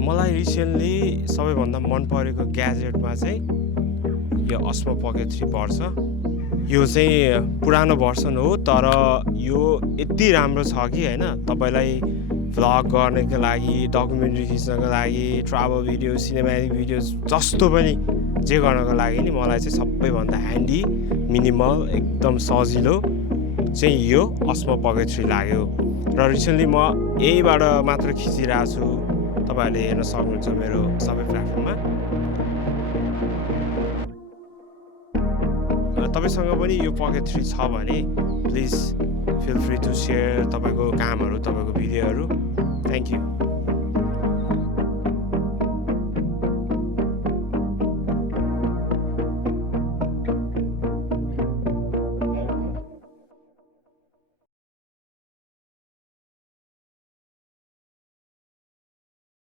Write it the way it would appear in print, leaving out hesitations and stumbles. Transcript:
मलाई रिसेन्टली सबैभन्दा मन परेको ग्याजेटमा चाहिँ यो Osmo Pocket 3 पर्छ। यो चाहिँ पुरानो भर्सन हो, तर यो यति राम्रो छ कि हैन, तपाईलाई भ्लग गर्नको लागि, डकुमेन्ट्री खिच्नको लागि, ट्राभल भिडियो, सिनेमेटिक भिडियोज जस्तो पनि जे गर्नको लागि नि मलाई चाहिँ सबैभन्दा ह्यान्डी, मिनिमल, एकदम सजिलो चाहिँ यो Osmo Pocket 3 लाग्यो। र रिसेन्टली म यहीबाट मात्र खिचिरहेको छु, तपाईहरुले हेर्न सक्नुहुन्छ मेरो सबै प्लेटफर्ममा। तपाईसँग पनि यो Pocket 3 छ भने please feel free to share तपाईको कामहरु, तपाईको भिडियोहरु। Thank you.